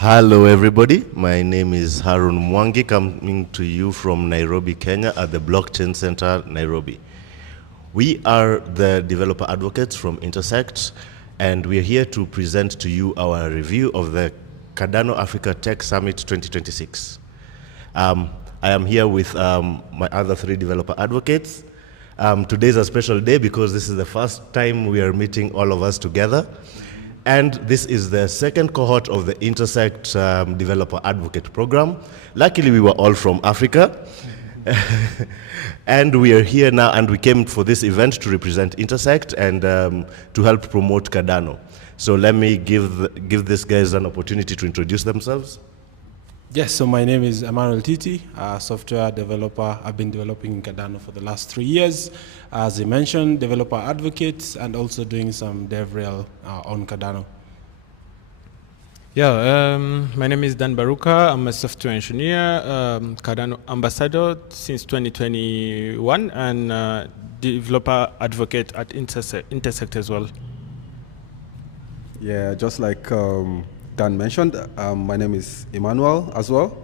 Hello, everybody. My name is Harun Mwangi, coming to you from Nairobi, Kenya, at the Blockchain Center, Nairobi. We are the developer advocates from Intersect, and we are here to present to you our review of the Cardano Africa Tech Summit 2026. I am here with my other three developer advocates. Today is a special day because this is the first time we are meeting all of us together. And this is the second cohort of the Intersect Developer Advocate Program. Luckily, we were all from Africa. And we are here now, and we came for this event to represent Intersect and to help promote Cardano. So let me give these guys an opportunity to introduce themselves. Yes, so my name is Emmanuel Titi, a software developer. I've been developing in Cardano for the last 3 years. As I mentioned, developer advocate and also doing some DevRel on Cardano. Yeah, my name is Dan Baruka. I'm a software engineer, Cardano ambassador since 2021, and developer advocate at Intersect as well. Yeah, just like Dan mentioned, my name is Emmanuel as well,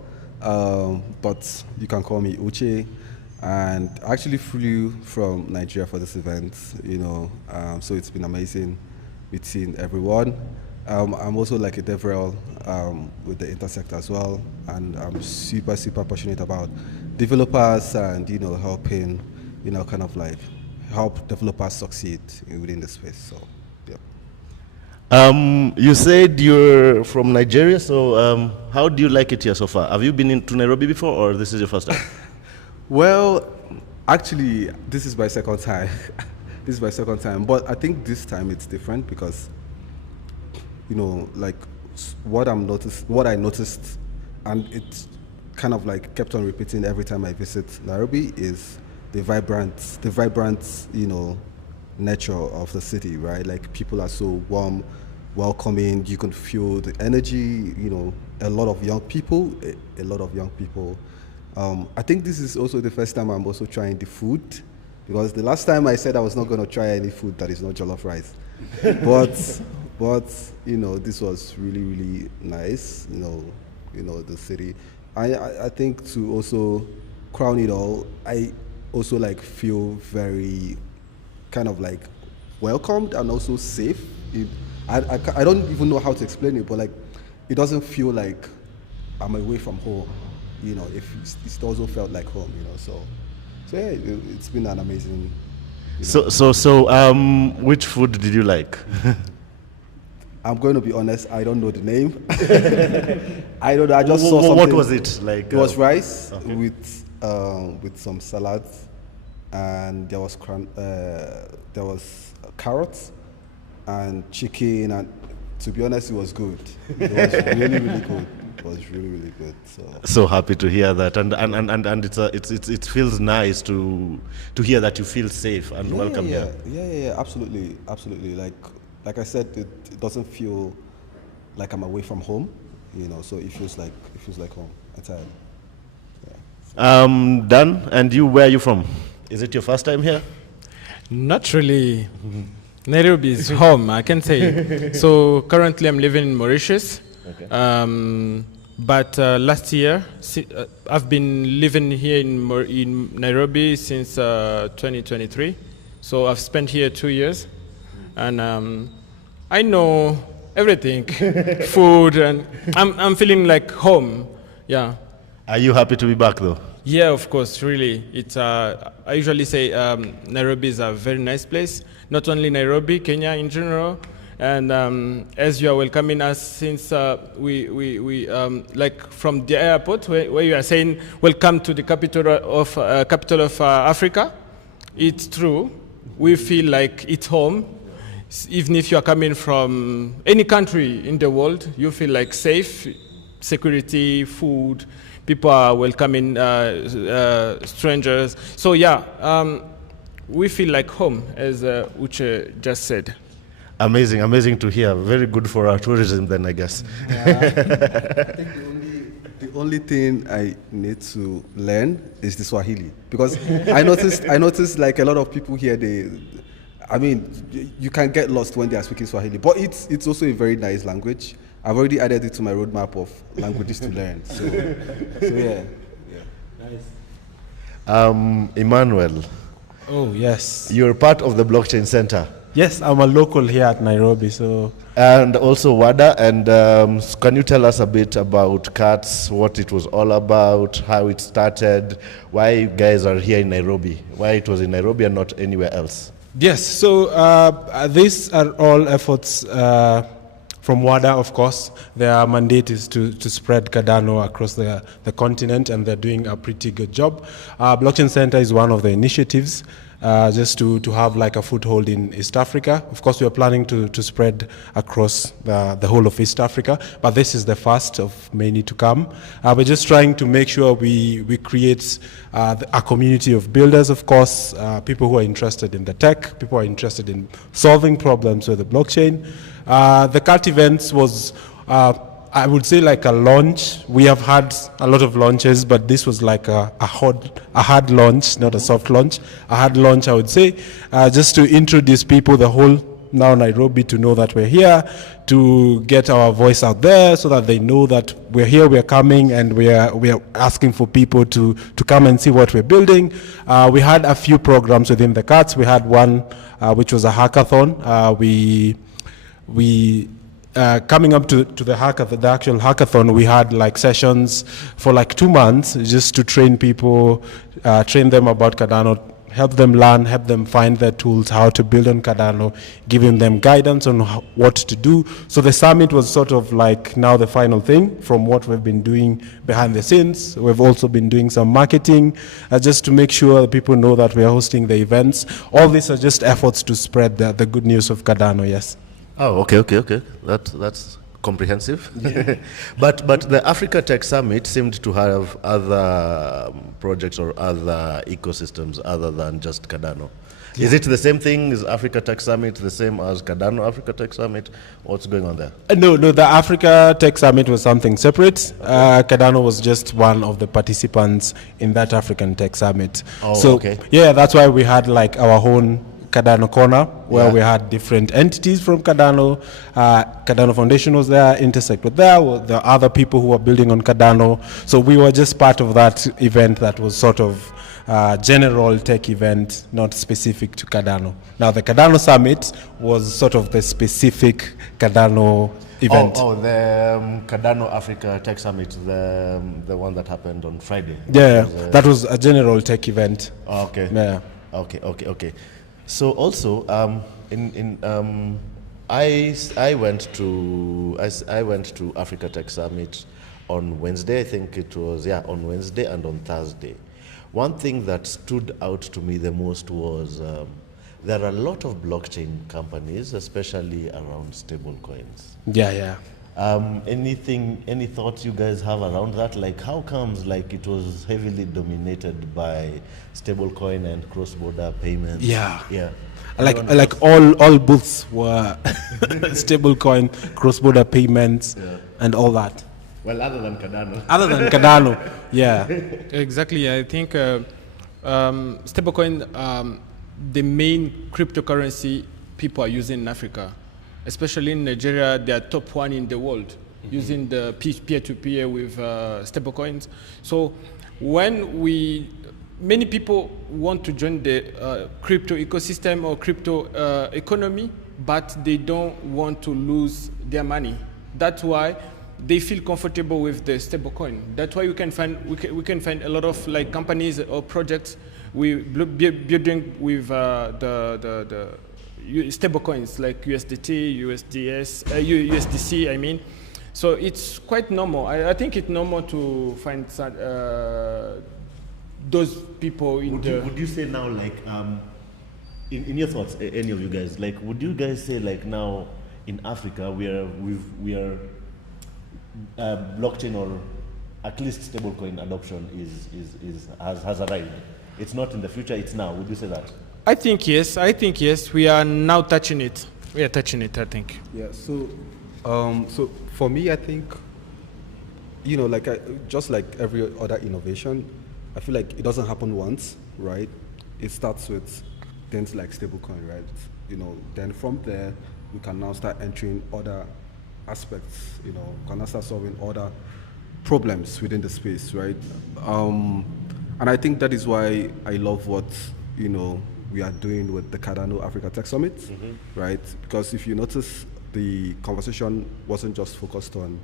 but you can call me Uche. And I actually flew from Nigeria for this event, so it's been amazing meeting everyone. I'm also like a DevRel with the Intersect as well, and I'm super passionate about developers and helping, kind of like help developers succeed within the space. So, yeah. You said you're from Nigeria, so how do you like it here so far? Have you been to Nairobi before, or this is your first time? Well, actually, this is my second time. This is my second time, but I think this time it's different because, like what I noticed, and it kind of like kept on repeating every time I visit Nairobi is the vibrant, nature of the city, right? Like people are so warm, welcoming. You can feel the energy. A lot of young people. I think this is also the first time I'm also trying the food, because the last time I said I was not going to try any food that is not jollof rice, but this was really nice. The city. I think to also crown it all, I also like feel very kind of like welcomed and also safe. I don't even know how to explain it, but like it doesn't feel like I'm away from home. If it also felt like home. So yeah, it's been an amazing. So which food did you like? I'm going to be honest, I don't know the name. I don't know. I just saw something. What was it like? It was rice with some salads, and there was carrots and chicken, and to be honest, it was good. It was really good. It was really good. So happy to hear that, and it feels nice to hear that you feel safe and welcome here. Yeah, absolutely. Like I said, it doesn't feel like I'm away from home, So it feels like home entirely. Yeah. Dan, and you, where are you from? Is it your first time here? Not really. Nairobi is home, I can say. So currently I'm living in Mauritius. Okay. But last year, I've been living here in Nairobi since 2023. So I've spent here 2 years. And I know everything, food, and I'm feeling like home. Yeah. Are you happy to be back though? Yeah, of course, really. It's I usually say Nairobi is a very nice place. Not only Nairobi, Kenya in general. And as you are welcoming us, since we like from the airport where you are saying welcome to the capital of Africa, it's true. We feel like it's home. Even if you are coming from any country in the world, you feel like safe, security, food. People are welcoming strangers. So yeah, we feel like home, as Uche just said. Amazing to hear. Very good for our tourism then, I guess. Yeah, I think the only thing I need to learn is the Swahili, because I noticed like a lot of people here, you can get lost when they are speaking Swahili, but it's also a very nice language. I've already added it to my roadmap of languages to learn. So yeah. Emmanuel, Oh, yes. you're part of the Blockchain Center. Yes, I'm a local here at Nairobi, so And also WADA, and can you tell us a bit about CATS, what it was all about, how it started, why you guys are here in Nairobi, why it was in Nairobi and not anywhere else? yes. So these are all efforts from WADA, of course. Their mandate is to spread Cardano across the continent, and they're doing a pretty good job. Blockchain Center is one of the initiatives, just to have like a foothold in East Africa. Of course, we are planning to spread across the whole of East Africa, but this is the first of many to come. We're just trying to make sure we create a community of builders, of course, people who are interested in the tech, people who are interested in solving problems with the blockchain. The CAT events was, I would say, like a launch. We have had a lot of launches, but this was like a hard launch, not a soft launch. A hard launch, I would say, just to introduce people, the whole now Nairobi, to know that we're here, to get our voice out there so that they know that we're here, we're coming, and we are asking for people to come and see what we're building. We had a few programs within the CATS. We had one which was a hackathon. We coming up to the actual hackathon, we had like sessions for like 2 months just to train people, train them about Cardano, help them learn, help them find their tools, how to build on Cardano, giving them guidance on what to do. So the summit was sort of like now the final thing from what we've been doing behind the scenes. We've also been doing some marketing just to make sure that people know that we are hosting the events. All these are just efforts to spread the good news of Cardano, yes. Oh, okay. That's comprehensive. Yeah. but the Africa Tech Summit seemed to have other projects or other ecosystems other than just Cardano. Yeah. Is it the same thing? Is Africa Tech Summit the same as Cardano Africa Tech Summit? What's going on there? No, the Africa Tech Summit was something separate. Cardano was just one of the participants in that African Tech Summit. Oh, so, okay. Yeah, that's why we had like our own Cardano Corner, where we had different entities from Cardano. Cardano Foundation was there, Intersect was there, the other people who were building on Cardano. So we were just part of that event that was sort of general tech event, not specific to Cardano. Now the Cardano Summit was sort of the specific Cardano event. The Cardano Africa Tech Summit, the one that happened on Friday. Yeah, that was a general tech event. Oh, okay. Yeah. Okay. So also, I went to Africa Tech Summit on Wednesday. I think it was on Wednesday and on Thursday. One thing that stood out to me the most was there are a lot of blockchain companies, especially around stable coins. Yeah. Any thoughts you guys have around that? Like, how comes like it was heavily dominated by stablecoin and cross-border payments? Yeah. Like all booths were stablecoin, cross-border payments, and all that. Well, other than Cardano, yeah. Exactly. I think stablecoin, the main cryptocurrency people are using in Africa. Especially in Nigeria, they are top one in the world using the peer-to-peer with stablecoins. So when many people want to join the crypto ecosystem or crypto economy, but they don't want to lose their money. That's why they feel comfortable with the stablecoin. That's why we can find a lot of like companies or projects building with the stable coins like USDT, USDC, I mean. So it's quite normal. I think it's normal to find those people in Would you say now, like, in your thoughts, any of you guys, like, would you guys say like now in Africa we are blockchain or at least stablecoin adoption has arrived? It's not in the future, it's now. Would you say that? I think yes. We are now touching it. We are touching it, I think. Yeah. So for me, I think, like just like every other innovation, I feel like it doesn't happen once, right? It starts with things like stablecoin, right? Then from there we can now start entering other aspects, can now start solving other problems within the space, right? And I think that is why I love what, we are doing with the Cardano Africa Tech Summit, right? Because if you notice, the conversation wasn't just focused on,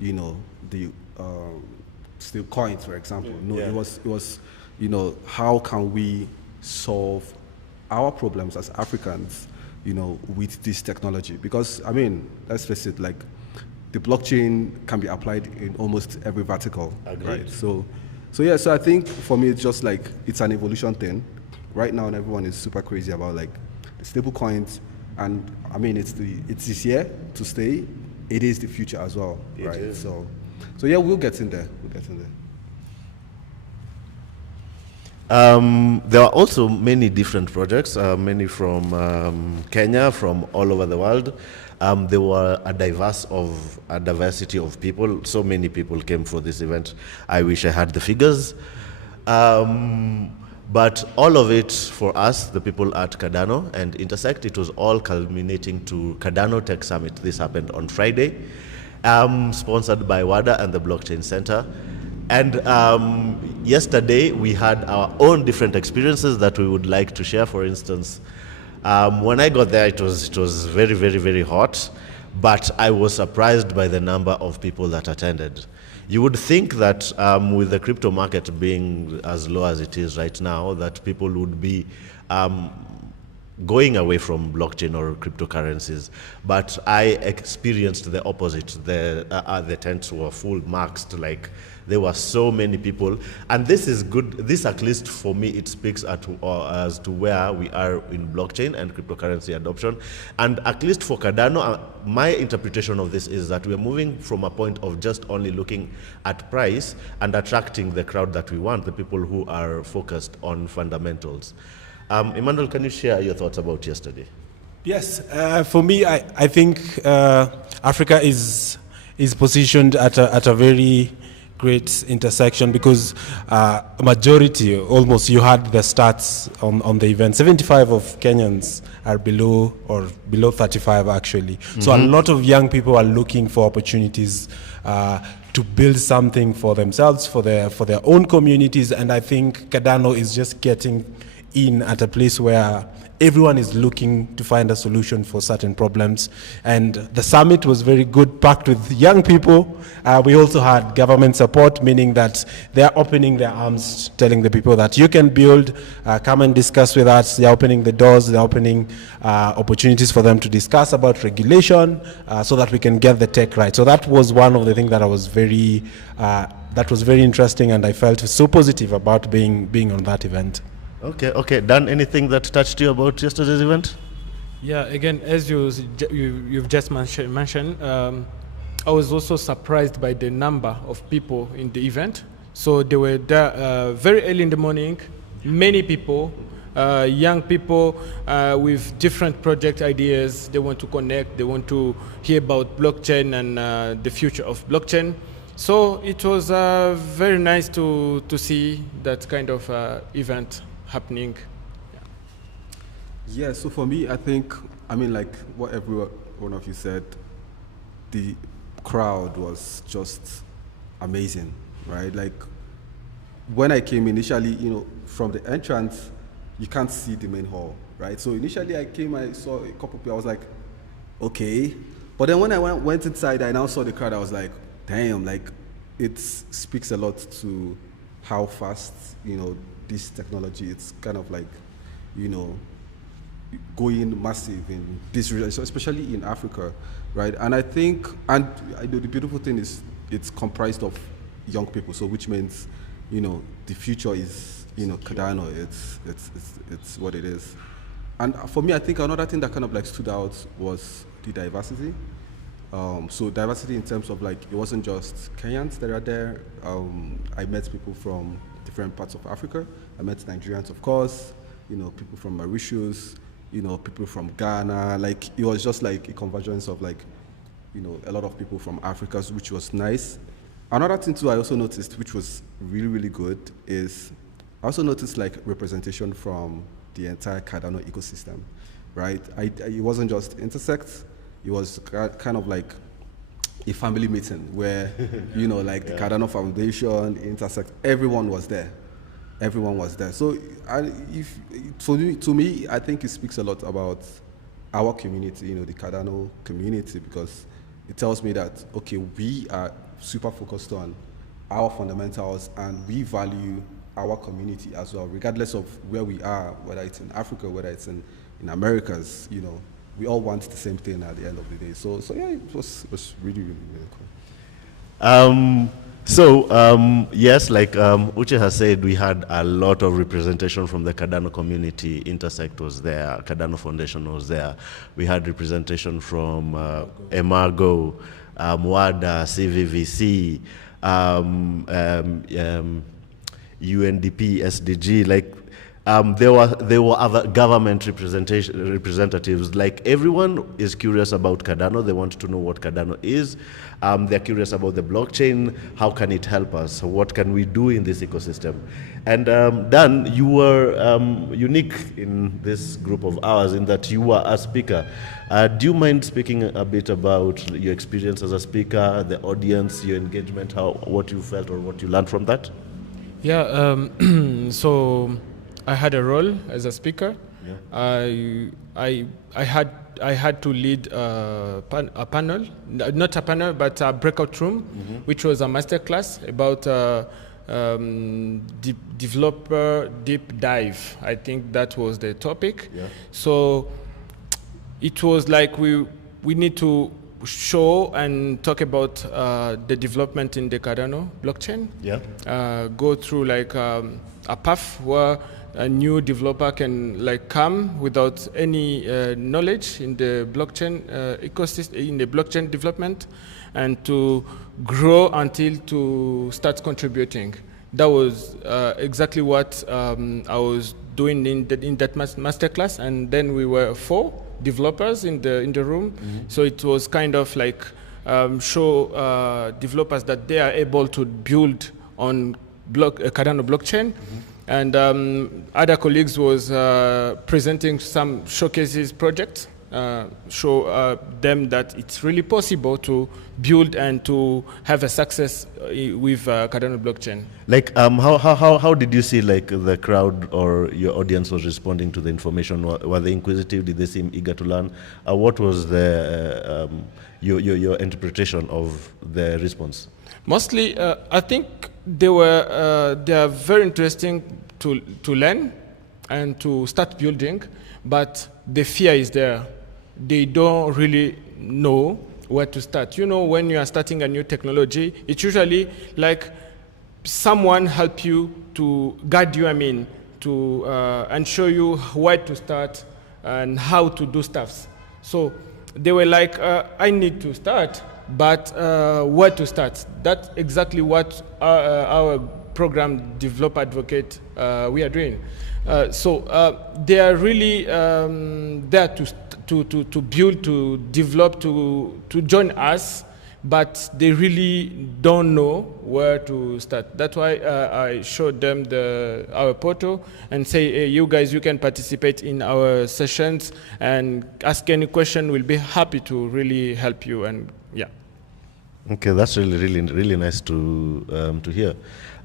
the steel coins, for example. No, it was, how can we solve our problems as Africans, with this technology? Because, I mean, let's face it, like, the blockchain can be applied in almost every vertical, right? So I think for me, it's just like, it's an evolution thing. Right now, everyone is super crazy about like the stable coins, and I mean, it's here to stay. It is the future as well, right? So yeah, we'll get in there. There are also many different projects, many from Kenya, from all over the world. There were a diversity of people. So many people came for this event. I wish I had the figures. But all of it for us, the people at Cardano and Intersect, it was all culminating to Cardano Tech Summit. This happened on Friday, sponsored by WADA and the Blockchain Center. And yesterday we had our own different experiences that we would like to share. For instance, when I got there, it was very, very, very hot, but I was surprised by the number of people that attended. You would think that with the crypto market being as low as it is right now, that people would be going away from blockchain or cryptocurrencies, but I experienced the opposite. The tents were full, maxed, like there were so many people, and this is good. This, at least for me, it speaks as to where we are in blockchain and cryptocurrency adoption. And at least for Cardano, my interpretation of this is that we are moving from a point of just only looking at price and attracting the crowd that we want, the people who are focused on fundamentals. Emmanuel, can you share your thoughts about yesterday? Yes, for me, I think Africa is positioned at a very great intersection, because majority, almost, you had the stats on the event. 75 of Kenyans are below 35 actually. So a lot of young people are looking for opportunities to build something for themselves, for their own communities, and I think Cardano is just getting in at a place where everyone is looking to find a solution for certain problems. And the summit was very good, packed with young people. We also had government support, meaning that they're opening their arms, telling the people that you can build, come and discuss with us. They're opening the doors, they're opening opportunities for them to discuss about regulation, so that we can get the tech right. So that was one of the things that was very interesting, and I felt so positive about being on that event. Okay. Dan, anything that touched you about yesterday's event? Yeah, again, as you've just mentioned, I was also surprised by the number of people in the event. So they were there very early in the morning, many people, young people with different project ideas. They want to connect, they want to hear about blockchain and the future of blockchain. So it was very nice to see that kind of event happening. Yeah, so for me, I think, like what every one of you said, the crowd was just amazing, right? Like, when I came initially, from the entrance, you can't see the main hall, right? So initially I came, I saw a couple people, I was like, okay. But then when I went inside, I now saw the crowd, I was like, damn, like, it speaks a lot to how fast, this technology, it's kind of like, going massive in this region, especially in Africa, right? And I think, the beautiful thing is it's comprised of young people, so which means, the future is, Cardano, it's what it is. And for me, I think another thing that kind of like stood out was the diversity. So diversity in terms of like, it wasn't just Kenyans that are there. I met people from different parts of Africa. I met Nigerians, of course, people from Mauritius, people from Ghana. Like, it was just like a convergence of like, a lot of people from Africa, which was nice. Another thing too I also noticed, which was really, really good, is I also noticed like representation from the entire Cardano ecosystem, right? It wasn't just Intersect. It was kind of like, a family meeting where, you know, like the Cardano Foundation, Intersect, everyone was there. Everyone was there. So, to me, I think it speaks a lot about our community, you know, the Cardano community, because it tells me that, okay, we are super focused on our fundamentals and we value our community as well, regardless of where we are, whether it's in Africa, whether it's in Americas, you know, we all want the same thing at the end of the day. So yeah, it was really, really, really cool. Yes, like Uche has said, we had a lot of representation from the Cardano community. Intersect was there, Cardano Foundation was there. We had representation from Emargo, WADA, CVVC, UNDP, SDG, like there were other government representatives. Like everyone is curious about Cardano. They want to know what Cardano is. They're curious about the blockchain. How can it help us? What can we do in this ecosystem? And Dan, you were unique in this group of ours in that you were a speaker. Do you mind speaking a bit about your experience as a speaker, the audience, your engagement, what you felt or what you learned from that? Yeah, so I had a role as a speaker. Yeah. I had to lead a panel, not a panel, but a breakout room, which was a masterclass about developer deep dive. I think that was the topic. Yeah. So it was like we need to show and talk about the development in the Cardano blockchain. Yeah. Go through like a path where a new developer can like come without any knowledge in the blockchain ecosystem, in the blockchain development, and to grow until to start contributing. That was exactly what I was doing in that masterclass, and then we were 4 developers in the room. So it was kind of like show developers that they are able to build on Cardano blockchain. And other colleagues was presenting some showcases projects, show them that it's really possible to build and to have a success with Cardano blockchain. Like, how did you see like the crowd or your audience was responding to the information? Were they inquisitive? Did they seem eager to learn? What was the your interpretation of the response? Mostly, I think they are very interesting to learn and to start building, but the fear is there. They don't really know where to start. You know, when you are starting a new technology, it's usually like someone help you to guide you, to and show you where to start and how to do stuffs. So they were like, I need to start, but where to start? That's exactly what our program Developer Advocate we are doing. So they are really there to build, to develop, to join us, but they really don't know where to start. That's why I showed them our portal and say, hey, you guys, you can participate in our sessions and ask any question. We'll be happy to really help you. And yeah. Okay, that's really nice to hear.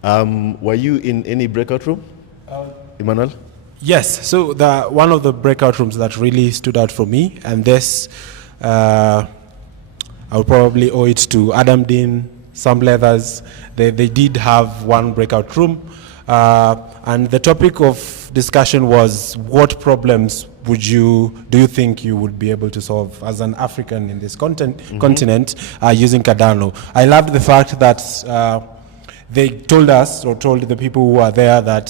Were you in any breakout room, Emmanuel? Yes, so one of the breakout rooms that really stood out for me, and this I would probably owe it to Adam Dean, Sam Leathers. They did have one breakout room, and the topic of discussion was what problems do you think you would be able to solve as an African in this continent using Cardano? I loved the fact that they told us, or told the people who are there, that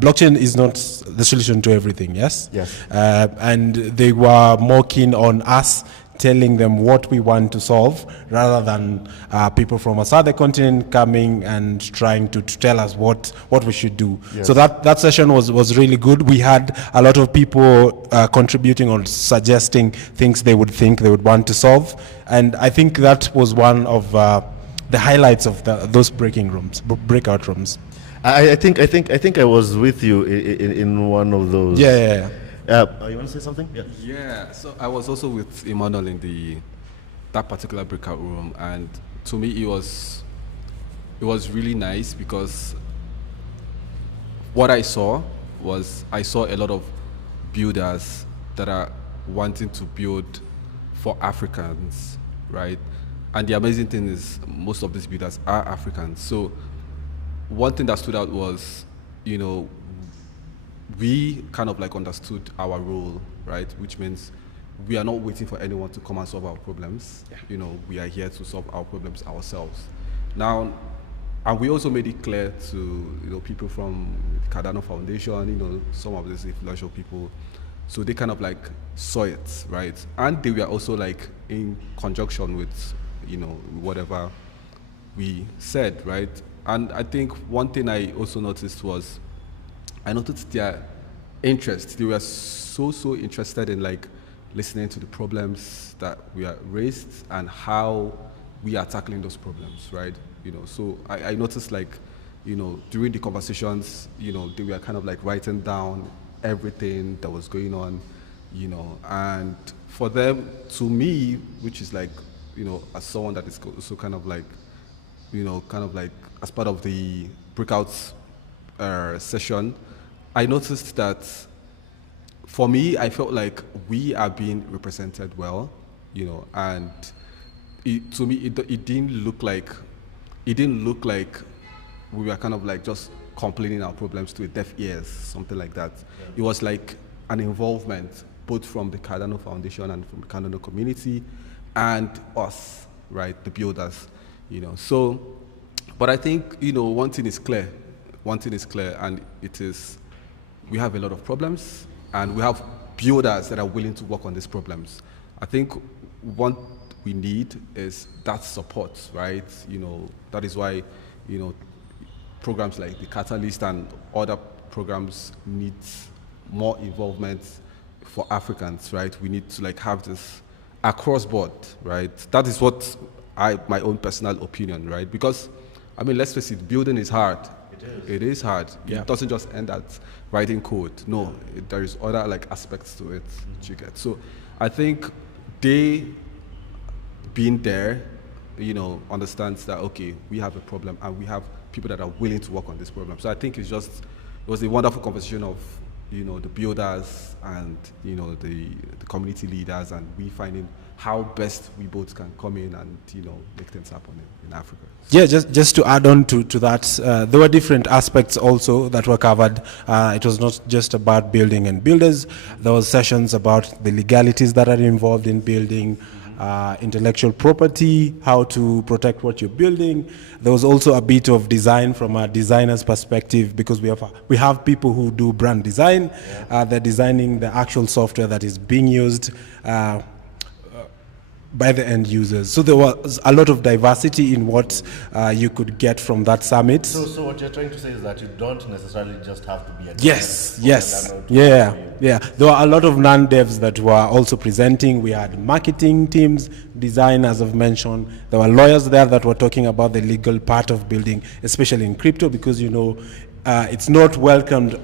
blockchain is not the solution to everything, yes? Yes. And they were more keen on us telling them what we want to solve, rather than people from a other continent coming and trying to tell us what we should do. Yes. So that session was really good. We had a lot of people contributing or suggesting things they would want to solve. And I think that was one of the highlights of those breakout rooms. I think I was with you in one of those. Yeah. You want to say something? Yeah. Yeah. So I was also with Emmanuel in that particular breakout room, and to me it was really nice because what I saw a lot of builders that are wanting to build for Africans, right? And the amazing thing is most of these builders are Africans. So one thing that stood out was, you know, we kind of like understood our role, right? Which means we are not waiting for anyone to come and solve our problems. Yeah. You know, we are here to solve our problems ourselves. Now, and we also made it clear to, you know, people from Cardano Foundation, you know, some of these influential people, so they kind of like saw it, right? And they were also like in conjunction with, you know, whatever we said, right? And I think one thing I also noticed was, I noticed their interest. They were so interested in like listening to the problems that we are raised and how we are tackling those problems, right? You know, so I noticed like, you know, during the conversations, you know, they were kind of like writing down everything that was going on, you know, and for them, to me, which is like, you know, as someone that is also kind of like, you know, kind of like as part of the breakout session, I noticed that for me, I felt like we are being represented well, you know, and to me, it didn't look like we were kind of like just complaining our problems to a deaf ears, something like that. Yeah. It was like an involvement, both from the Cardano Foundation and from the Cardano community, and us, right, the builders, you know. So, but I think, you know, one thing is clear, and it is, we have a lot of problems, and we have builders that are willing to work on these problems. I think what we need is that support, right? You know, that is why, you know, programs like the Catalyst and other programs need more involvement for Africans, right? We need to like have this across board, right? That is what my own personal opinion, right? Because, I mean, let's face it, building is hard. It is hard. Yeah. It doesn't just end at writing code. No, there is other like aspects to it. You get. So I think they being there, you know, understands that, okay, we have a problem and we have people that are willing to work on this problem. So I think it was a wonderful conversation of, you know, the builders and, you know, the community leaders, and we finding how best we both can come in and, you know, make things happen in Africa. Yeah, just to add on to that, there were different aspects also that were covered. It was not just about building and builders. There was sessions about the legalities that are involved in building, intellectual property, how to protect what you're building. There was also a bit of design from a designer's perspective, because we have people who do brand design. They're designing the actual software that is being used by the end users. So there was a lot of diversity in what you could get from that summit. So what you're trying to say is that you don't necessarily just have to be a yes. Yeah. There were a lot of non-devs that were also presenting. We had marketing teams, design, as I've mentioned. There were lawyers there that were talking about the legal part of building, especially in crypto, because, you know, it's not welcomed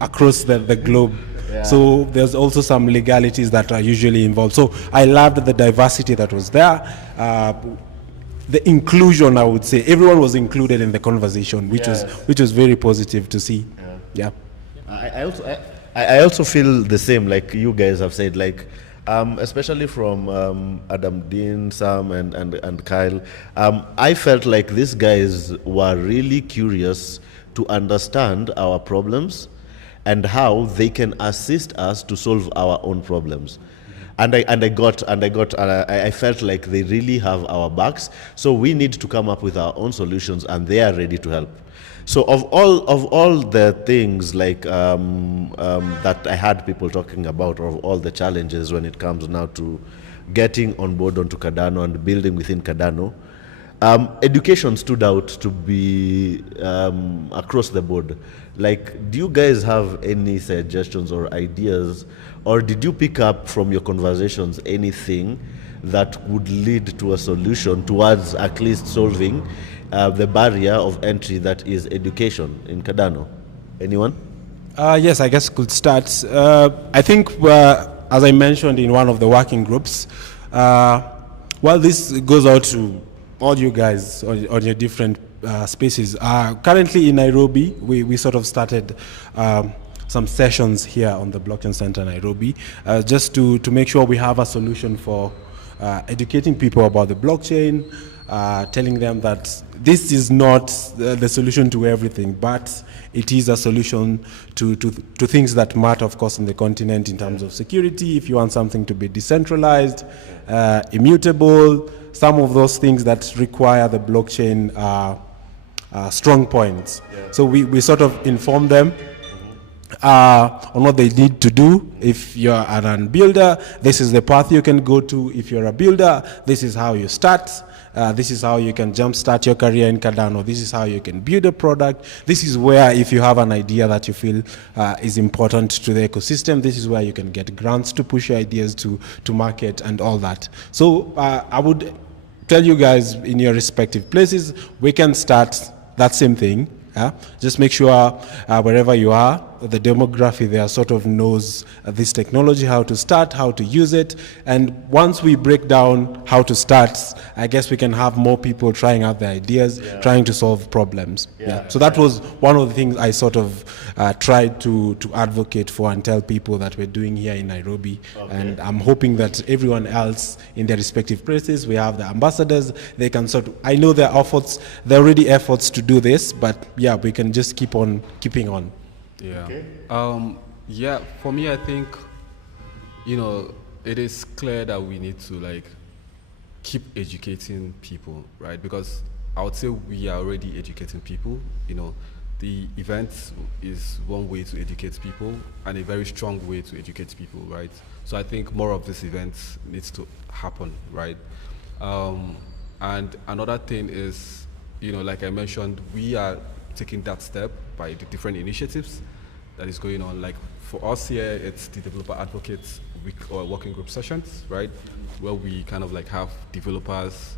across the globe. Yeah. So there's also some legalities that are usually involved. So I loved the diversity that was there. The inclusion, I would say, everyone was included in the conversation, which was very positive to see. Yeah. I also feel the same, like you guys have said, like especially from Adam, Dean, Sam, and Kyle. I felt like these guys were really curious to understand our problems and how they can assist us to solve our own problems. And I felt like they really have our backs. So we need to come up with our own solutions, and they are ready to help. So of all the things like that I had people talking about, or of all the challenges when it comes now to getting on board onto Cardano and building within Cardano, education stood out to be across the board. Like, do you guys have any suggestions or ideas, or did you pick up from your conversations anything that would lead to a solution towards at least solving the barrier of entry that is education in Cardano? Anyone? Yes, I guess could start. I think, as I mentioned in one of the working groups, Well, this goes out to all you guys on your different spaces. Currently in Nairobi, we sort of started some sessions here on the Blockchain Center Nairobi, just to make sure we have a solution for educating people about the blockchain, telling them that this is not the solution to everything, but it is a solution to things that matter, of course, in the continent in terms of security. If you want something to be decentralized, immutable, some of those things that require the blockchain strong points. Yeah. So we sort of inform them on what they need to do. If you're an builder, this is the path you can go to. If you're a builder, this is how you start. This is how you can jumpstart your career in Cardano. This is how you can build a product. This is where, if you have an idea that you feel is important to the ecosystem, this is where you can get grants to push your ideas to market and all that. So I would tell you guys in your respective places, we can start that same thing. Just make sure wherever you are, the demography there sort of knows this technology, how to start, how to use it. And once we break down how to start, I guess we can have more people trying out their ideas, trying to solve problems. So that was one of the things I sort of tried to advocate for and tell people that we're doing here in Nairobi. And I'm hoping that everyone else in their respective places, we have the ambassadors, they can sort of, I know there are already efforts to do this, but yeah, we can just keep on keeping on. Yeah. Okay. For me, I think, it is clear that we need to keep educating people, right? Because I would say we are already educating people. The event is one way to educate people and a very strong way to educate people, right? So I think more of this event needs to happen, right? And another thing is, like I mentioned, we are taking that step by the different initiatives that is going on. Like for us here, it's the Developer Advocates Week or Working Group sessions, right? Where we kind of have developers,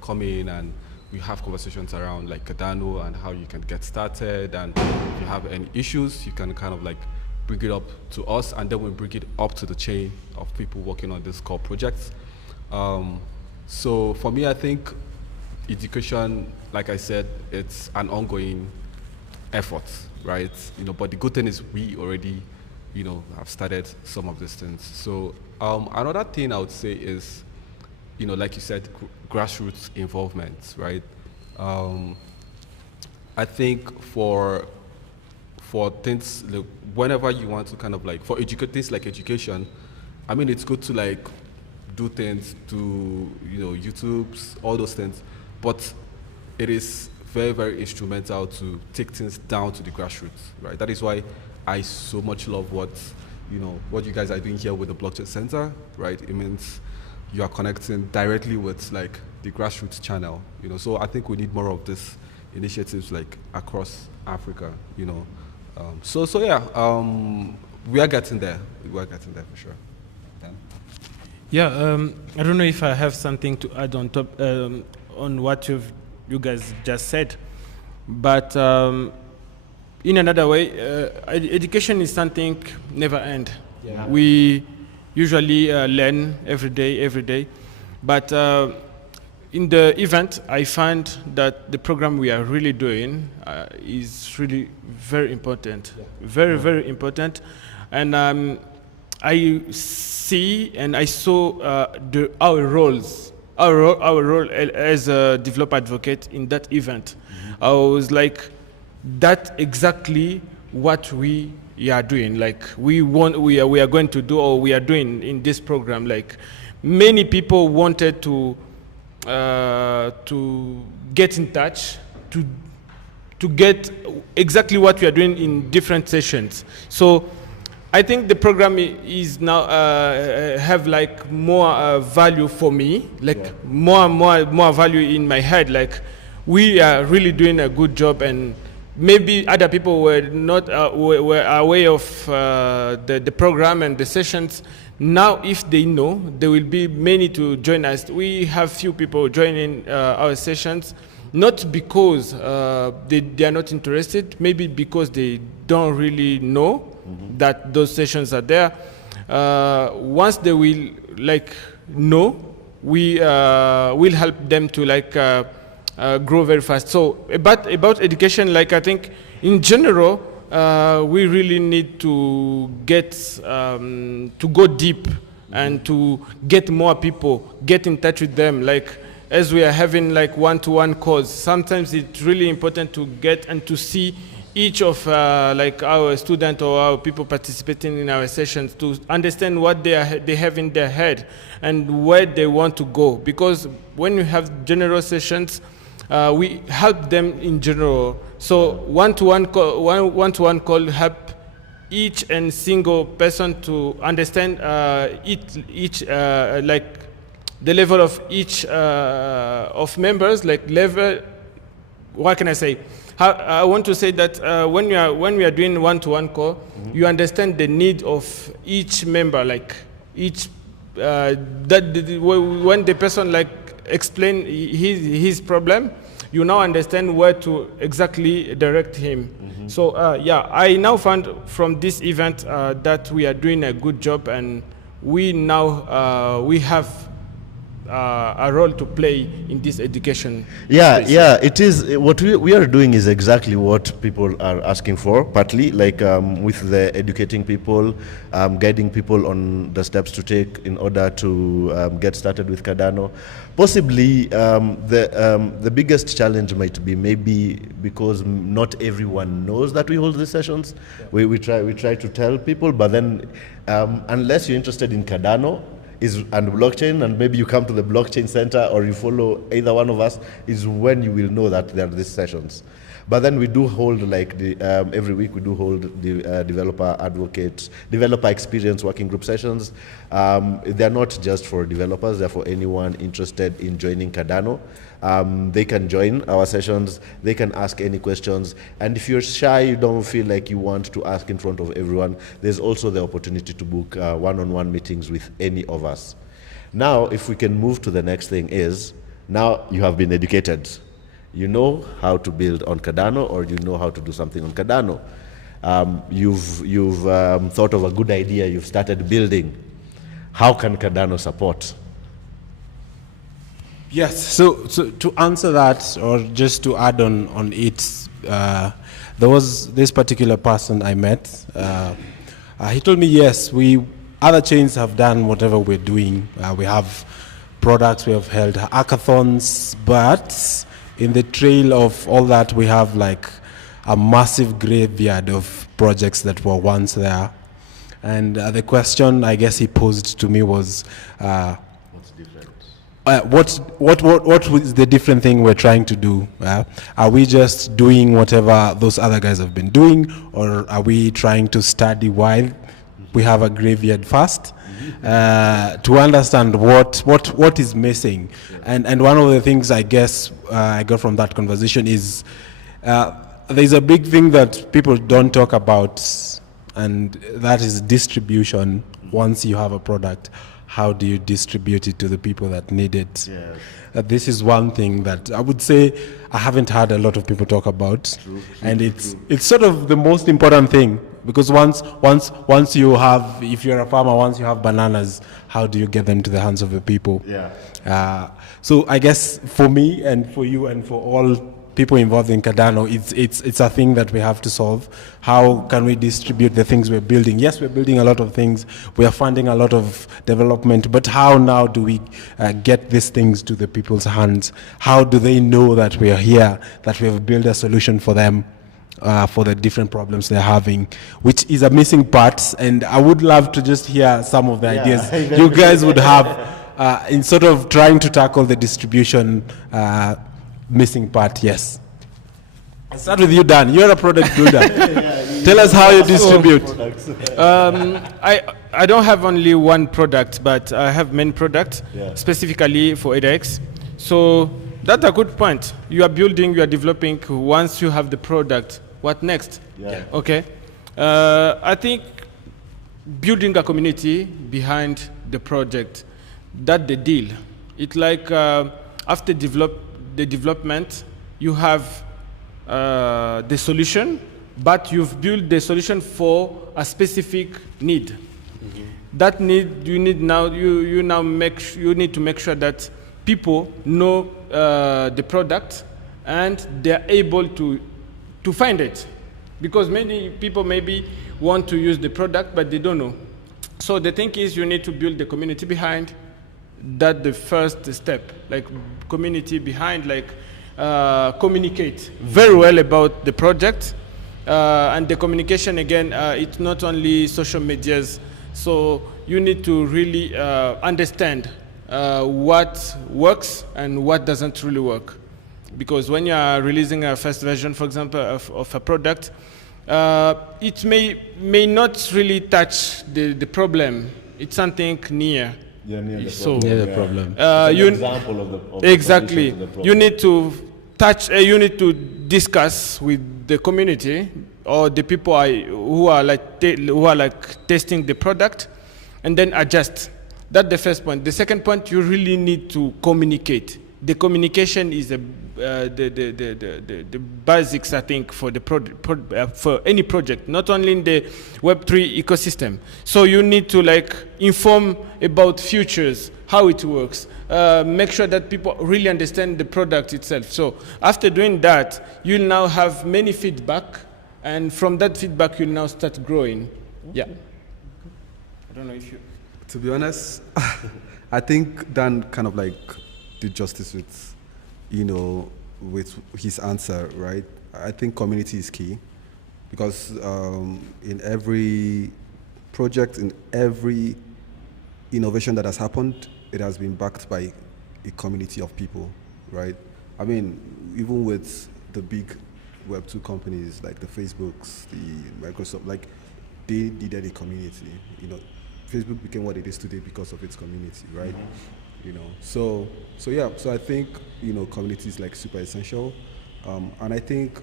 come in and we have conversations around Cardano and how you can get started. And if you have any issues, you can kind of bring it up to us, and then we bring it up to the chain of people working on this core projects. So for me, I think education, like I said, it's an ongoing effort, right? But the good thing is we already, have started some of these things. So another thing I would say is, like you said, grassroots involvement, right? I think for things, whenever you want to kind of for things like education, I mean, it's good to do things to, YouTube's, all those things, but it is very, very instrumental to take things down to the grassroots, right? That is why I so much love what you guys are doing here with the Blockchain Center, right? It means you are connecting directly with the grassroots channel, So I think we need more of these initiatives across Africa, So we are getting there. We are getting there for sure. Yeah, I don't know if I have something to add on top on what you guys just said, but in another way, education is something never end. Yeah. We usually learn every day, but in the event, I find that the program we are really doing is really very important, very important, and I see and I saw our role as a developer advocate in that event. Mm-hmm. I was that's exactly what we are doing. We are going to do, or we are doing in this program. Many people wanted to get in touch, to get exactly what we are doing in different sessions. So I think the program is now have more value for me, more value in my head. We are really doing a good job, and maybe other people were not were aware of the program and the sessions. Now, if they know, there will be many to join us. We have few people joining our sessions, not because they are not interested, maybe because they don't really know that those sessions are there. Once they will know, we will help them to grow very fast. So about education, like I think in general, we really need to get to go deep and to get more people, get in touch with them. Like as we are having like one-to-one calls, sometimes it's really important to get and to see each of like our student or our people participating in our sessions to understand what they have in their head and where they want to go. Because when you have general sessions, we help them in general. So one-to-one call help each and single person to understand each like the level of each of members, like level. What can I say? I want to say that when we are doing one-to-one call, you understand the need of each member, like each when the person like explain his problem, you now understand where to exactly direct him. So yeah, I now found from this event that we are doing a good job, and we now we have a role to play in this education. Space. It is what we are doing is exactly what people are asking for, partly like with the educating people, guiding people on the steps to take in order to get started with Cardano. Possibly the biggest challenge might be maybe because not everyone knows that we hold these sessions. Yeah. We try to tell people, but then unless you're interested in Cardano and blockchain, and maybe you come to the blockchain center or you follow either one of us, is when you will know that there are these sessions. But then we do hold like every week we do hold the developer experience working group sessions. They're not just for developers, they're for anyone interested in joining Cardano. They can join our sessions, they can ask any questions, and if you're shy, you don't feel like you want to ask in front of everyone, there's also the opportunity to book one-on-one meetings with any of us. Now, if we can move to the next thing is, now you have been educated. You know how to build on Cardano, or you know how to do something on Cardano. You've thought of a good idea, you've started building. How can Cardano support? Yes, so to answer that, or just to add on it, there was this particular person I met. He told me, yes, other chains have done whatever we're doing. We have products, we have held hackathons, but in the trail of all that, we have like a massive graveyard of projects that were once there. And the question I guess he posed to me was, what's different? What is the different thing we're trying to do? Are we just doing whatever those other guys have been doing, or are we trying to study why we have a graveyard first? To understand what is missing. And one of the things I guess I got from that conversation is there's a big thing that people don't talk about, and that is distribution. Once you have a product, how do you distribute it to the people that need it? Yes. This is one thing that I would say I haven't heard a lot of people talk about. True. It's sort of the most important thing. Because once you have, if you're a farmer, once you have bananas, how do you get them to the hands of the people? Yeah. So I guess for me and for you and for all people involved in Cardano, it's a thing that we have to solve. How can we distribute the things we're building? Yes, we're building a lot of things. We are funding a lot of development, but how now do we get these things to the people's hands? How do they know that we are here, that we have built a solution for them? For the different problems they're having, which is a missing part, and I would love to just hear some of the ideas you guys would have in sort of trying to tackle the distribution missing part. Yes. I'll start with you, Dan. You're a product builder. Tell us how you distribute. I don't have only one product, but I have many products specifically for edX. So that's a good point. You are building, you are developing. Once you have the product, what next? Yeah. Okay. I think building a community behind the project, that's the deal. It's like after the development, you have the solution, but you've built the solution for a specific need. That need you need now you now you need to make sure that people know the product and they're able to find it, because many people maybe want to use the product but they don't know. So the thing is, you need to build the community behind that. The first step, like community behind, like communicate very well about the project, and the communication again, it's not only social medias. So you need to really understand what works and what doesn't really work. Because when you are releasing a first version, for example, of a product, it may not really touch the problem. It's something near. Yeah, near the So, problem. Near the problem. you Example of the exactly. solution to the problem. You need to touch. You need to discuss with the community or the people who are like testing the product, and then adjust. That's the first point. The second point, you really need to communicate. The communication is the basics, I think, for the for any project, not only in the Web3 ecosystem. So you need to like inform about futures, how it works, make sure that people really understand the product itself. So after doing that, you'll now have many feedback, and from that feedback, you'll now start growing. Yeah. I don't know if you. To be honest, I think Dan kind of like did justice with, with his answer, right? I think community is key, because in every project, in every innovation that has happened, it has been backed by a community of people, right? I mean, even with the big Web2 companies like the Facebooks, the Microsoft, like they needed a community. Facebook became what it is today because of its community, right? So I think community is like super essential, and I think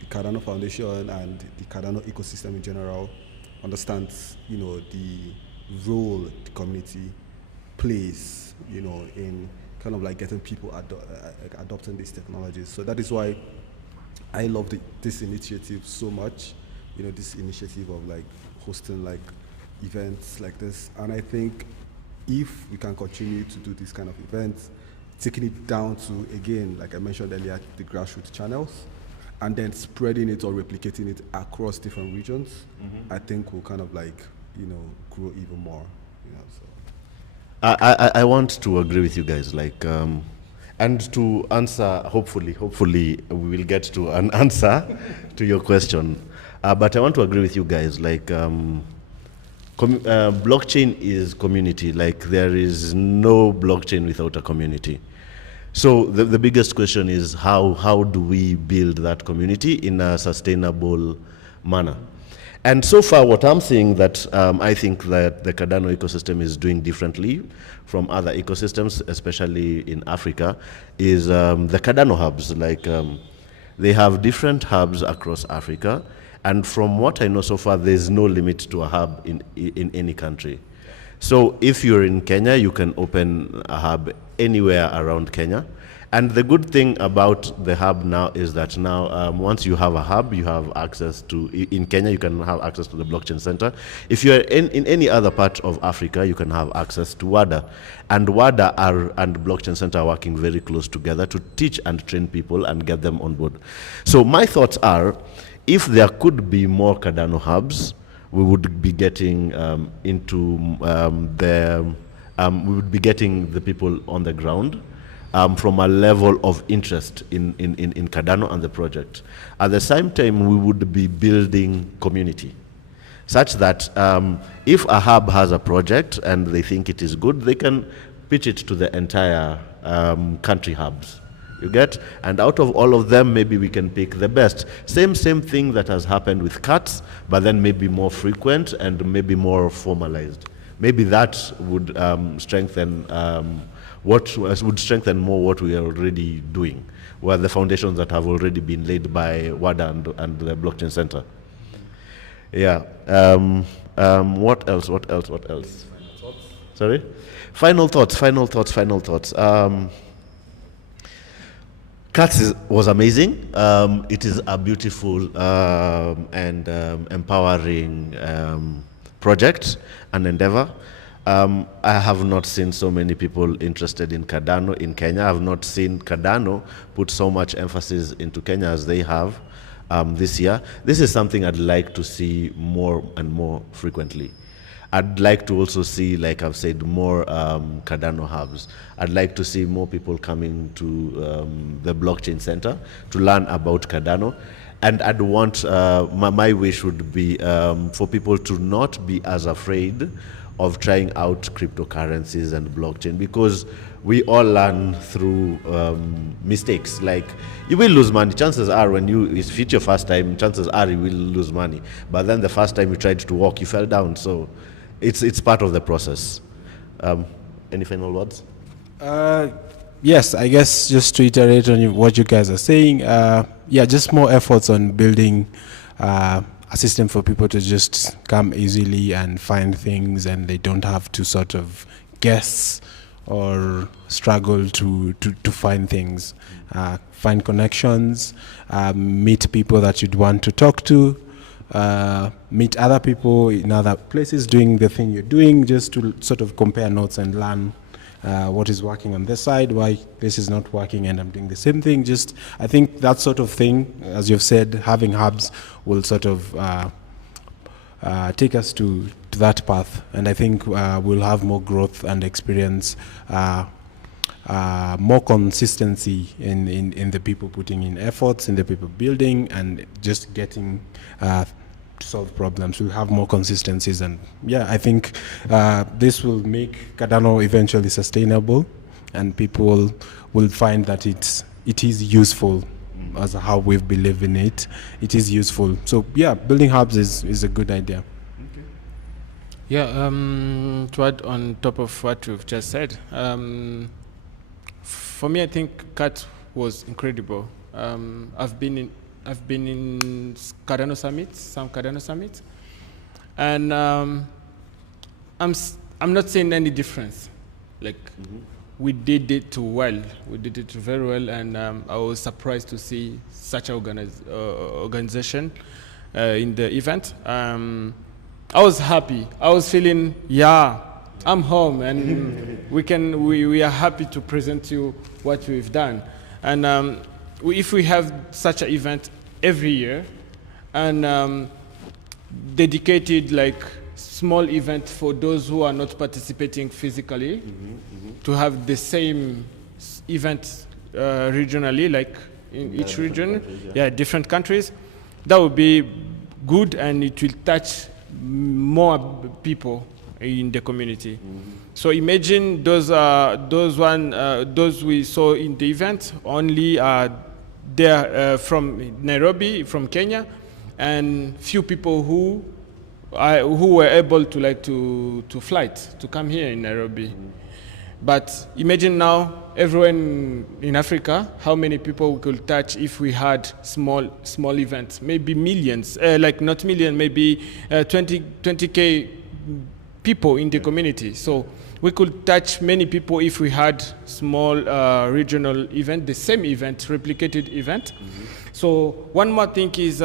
the Cardano Foundation and the Cardano ecosystem in general understands the role the community plays in kind of like getting people adopting these technologies. So that is why I love this initiative so much. This initiative of like hosting like events like this, and I think if we can continue to do this kind of events, taking it down to, again, like I mentioned earlier, the grassroots channels, and then spreading it or replicating it across different regions, I think we'll kind of like, grow even more. So. I want to agree with you guys, like, and to answer, hopefully we will get to an answer to your question. But I want to agree with you guys, like, blockchain is community. Like, there is no blockchain without a community. So the biggest question is how do we build that community in a sustainable manner? And so far, what I'm seeing that I think that the Cardano ecosystem is doing differently from other ecosystems, especially in Africa, is the Cardano hubs. Like, they have different hubs across Africa. And from what I know so far, there's no limit to a hub in any country. So if you're in Kenya, you can open a hub anywhere around Kenya. And the good thing about the hub now is that now once you have a hub, you have access to, in Kenya, you can have access to the blockchain center. If you're in any other part of Africa, you can have access to WADA. And WADA and blockchain center are working very close together to teach and train people and get them on board. So my thoughts are, if there could be more Cardano hubs, we would be getting we would be getting the people on the ground from a level of interest in Cardano and the project. At the same time, we would be building community, such that if a hub has a project and they think it is good, they can pitch it to the entire country hubs. You get? And out of all of them, maybe we can pick the best. Same thing that has happened with CATS, but then maybe more frequent and maybe more formalized. Maybe that would strengthen more what we are already doing, where the foundations that have already been laid by WADA and the blockchain center. Yeah. What else? Sorry? Final thoughts. CATS was amazing. It is a beautiful and empowering project and endeavor. I have not seen so many people interested in Cardano in Kenya. I have not seen Cardano put so much emphasis into Kenya as they have this year. This is something I'd like to see more and more frequently. I'd like to also see, like I've said, more Cardano hubs. I'd like to see more people coming to the blockchain center to learn about Cardano. And I'd want, my wish would be for people to not be as afraid of trying out cryptocurrencies and blockchain, because we all learn through mistakes. Like, you will lose money. Chances are, if it's your first time, chances are you will lose money. But then the first time you tried to walk, you fell down. So it's part of the process. Any final words? Yes, I guess just to iterate on what you guys are saying, just more efforts on building a system for people to just come easily and find things, and they don't have to sort of guess or struggle to find things, find connections, meet people that you'd want to talk to, meet other people in other places doing the thing you're doing, just to sort of compare notes and learn what is working on this side, why this is not working, and I'm doing the same thing. Just, I think that sort of thing, as you've said, having hubs will sort of take us to that path, and I think we'll have more growth and experience, more consistency in the people putting in efforts, in the people building, and just getting to solve problems. We'll have more consistencies, and I think this will make Cardano eventually sustainable, and people will find that it is useful as how we believe in it. It is useful. So building hubs is a good idea. To add on top of what you've just said, for me, I think CAT was incredible. I've been in Cardano Summit, some Cardano Summits, and I'm not seeing any difference. Like, we did it well. We did it very well, and I was surprised to see such organization in the event. I was happy. I was feeling, I'm home, and we are happy to present you what we've done. And if we have such an event every year, and dedicated like small event for those who are not participating physically, to have the same event regionally, like in each region, different countries, that would be good, and it will touch more people in the community. So imagine those we saw in the event only there from Nairobi, from Kenya, and few people who were able to flight to come here in Nairobi. But imagine now everyone in Africa, how many people we could touch if we had small events, maybe millions, like not million, maybe 20K people in the community. So we could touch many people if we had small regional event, the same event, replicated event. So one more thing is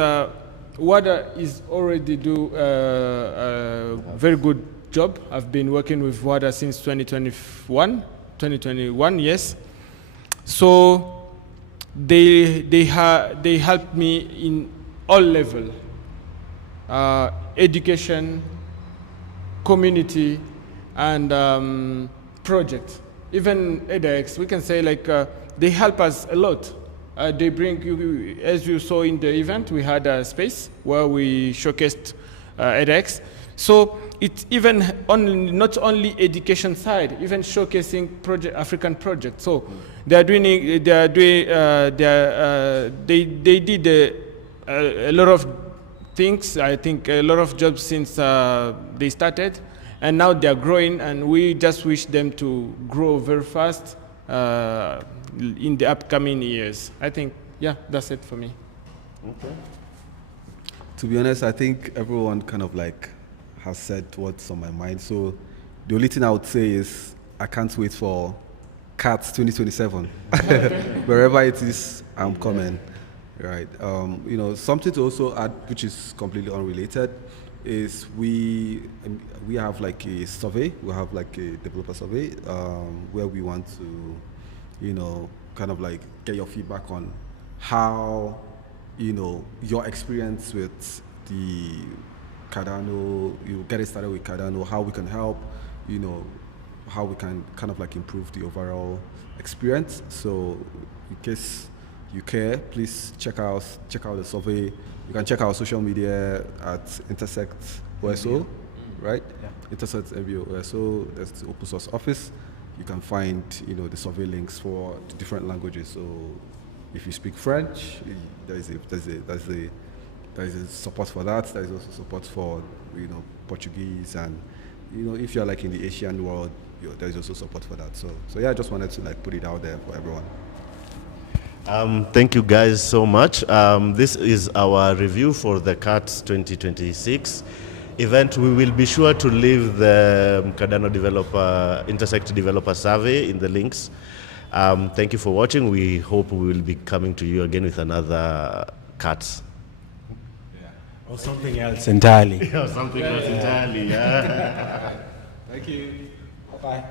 WADA is already do a very good job. I've been working with WADA since 2021, yes. So they helped me in all level, education, community, and project. Even edX, we can say they help us a lot. They bring you, as you saw in the event, we had a space where we showcased edX. So it's even not only education side, even showcasing African projects. So they did a lot of things. I think a lot of jobs since they started, and now they are growing. And we just wish them to grow very fast in the upcoming years. I think, that's it for me. Okay. To be honest, I think everyone kind of has said what's on my mind. So the only thing I would say is I can't wait for CAT 2027. Wherever it is, I'm coming. Right. Something to also add, which is completely unrelated. is we have like a survey. We have like a developer survey where we want to, kind of like get your feedback on how, your experience with the Cardano, get it started with Cardano, how we can help, how we can kind of like improve the overall experience. So in case you care, please check out the survey. You can check our social media at Intersect OSO, right? Yeah. Intersect MBO OSO. That's the open source office. You can find the survey links for the different languages. So if you speak French, there is a support for that. There is also support for Portuguese, and if you're like in the Asian world, there is also support for that. So yeah, I just wanted to like put it out there for everyone. Thank you guys so much. This is our review for the CATS 2026 event. We will be sure to leave the Cardano Intersect developer survey in the links. Thank you for watching. We hope we will be coming to you again with another CATS. Or something else entirely. Or something else entirely, yeah. Thank you. Bye-bye.